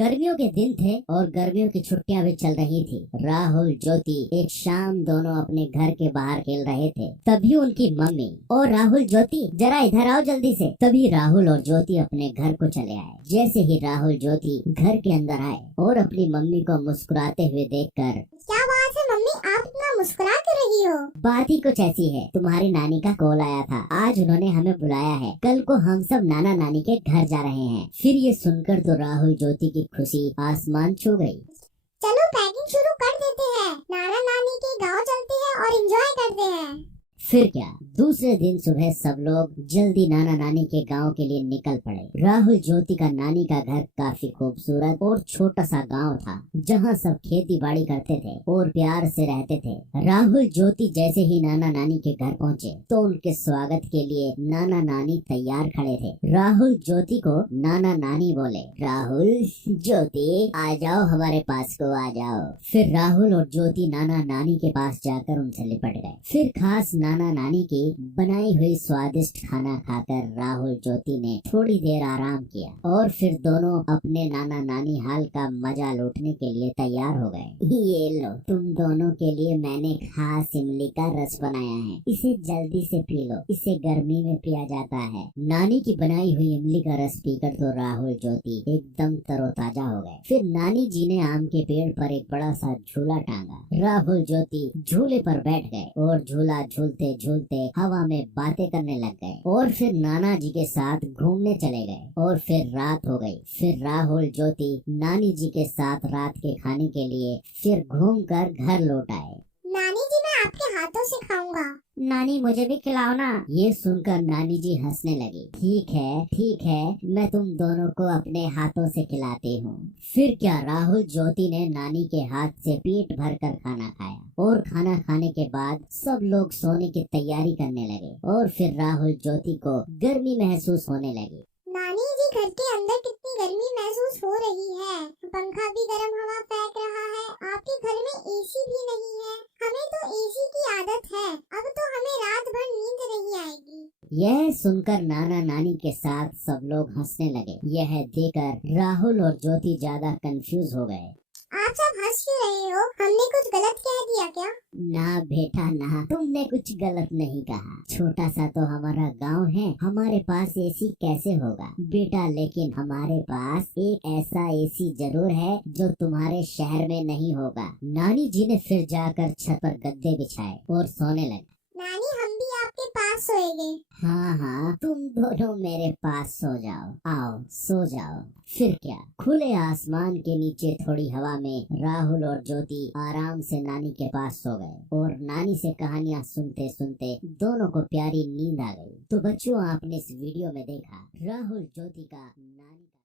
गर्मियों के दिन थे और गर्मियों की छुट्टियां भी चल रही थी। राहुल ज्योति एक शाम दोनों अपने घर के बाहर खेल रहे थे। तभी उनकी मम्मी, और राहुल ज्योति जरा इधर आओ जल्दी से। तभी राहुल और ज्योति अपने घर को चले आए। जैसे ही राहुल ज्योति घर के अंदर आए और अपनी मम्मी को मुस्कुराते हुए देखकर, क्या बात है मम्मी, आप इतना मुस्कुरा क्यों रही हो? बात ही कुछ ऐसी है, तुम्हारी नानी का कॉल आया था। आज उन्होंने हमें बुलाया है। कल को हम सब नाना नानी के घर जा रहे हैं। फिर ये सुनकर तो राहुल ज्योति की खुशी आसमान छू गई। चलो पैकिंग शुरू कर देते हैं, नाना नानी के गांव चलते हैं और एंजॉय करते हैं। फिर क्या, दूसरे दिन सुबह सब लोग जल्दी नाना नानी के गांव के लिए निकल पड़े। राहुल ज्योति का नानी का घर काफी खूबसूरत और छोटा सा गांव था, जहां सब खेती बाड़ी करते थे और प्यार से रहते थे। राहुल ज्योति जैसे ही नाना नानी के घर पहुंचे तो उनके स्वागत के लिए नाना नानी तैयार खड़े थे। राहुल ज्योति को नाना नानी बोले, राहुल ज्योति आ जाओ, हमारे पास को आ जाओ। फिर राहुल और ज्योति नाना नानी के पास जाकर उनसे लिपट गए। फिर खास नाना नानी की बनाई हुई स्वादिष्ट खाना खाकर राहुल ज्योति ने थोड़ी देर आराम किया और फिर दोनों अपने नाना नानी हाल का मजा लूटने के लिए तैयार हो गए। ये लो, तुम दोनों के लिए मैंने खास इमली का रस बनाया है, इसे जल्दी से पी लो, इसे गर्मी में पिया जाता है। नानी की बनाई हुई इमली का रस पीकर तो राहुल ज्योति एकदम तरोताजा हो गए। फिर नानी जी ने आम के पेड़ पर एक बड़ा सा झूला टांगा। राहुल ज्योति झूले पर बैठ गए और झूला झूलते झूलते हवा में बातें करने लग गए और फिर नाना जी के साथ घूमने चले गए। और फिर रात हो गई। फिर राहुल ज्योति नानी जी के साथ रात के खाने के लिए फिर घूमकर घर लौट आए। नानी जी, मैं आपके हाथों से खाऊंगा। नानी मुझे भी खिलाओ ना। ये सुनकर नानी जी हंसने लगी। ठीक है, मैं तुम दोनों को अपने हाथों से खिलाती हूँ। फिर क्या, राहुल ज्योति ने नानी के हाथ से पेट भरकर खाना खाया और खाना खाने के बाद सब लोग सोने की तैयारी करने लगे और फिर राहुल ज्योति को गर्मी महसूस होने लगी। नानी जी, घर के अंदर कितनी गर्मी महसूस हो रही है। पंखा भी गर्म हवा फेंक रहा है। आपके घर में एसी भी नहीं है। हमें तो एसी की आदत है। अब तो हमें रात भर नींद नहीं आएगी। यह सुनकर नाना नानी के साथ सब लोग हंसने लगे। यह देखकर राहुल और ज्योति ज्यादा कंफ्यूज हो गए। आप सब हंस क्यों रहे हो? हमने कुछ गलत कह दिया क्या? ना बेटा ना, तुमने कुछ गलत नहीं कहा। छोटा सा तो हमारा गांव है, हमारे पास एसी कैसे होगा बेटा, लेकिन हमारे पास एक ऐसा एसी जरूर है जो तुम्हारे शहर में नहीं होगा। नानी जी ने फिर जाकर छत पर गद्दे बिछाए और सोने लगे। नानी, हम भी आपके पास सोएंगे। हाँ, तुम दोनों मेरे पास सो जाओ। आओ सो जाओ। फिर क्या, खुले आसमान के नीचे थोड़ी हवा में राहुल और ज्योति आराम से नानी के पास सो गए और नानी से कहानियां सुनते सुनते दोनों को प्यारी नींद आ गई। तो बच्चों, आपने इस वीडियो में देखा राहुल ज्योति का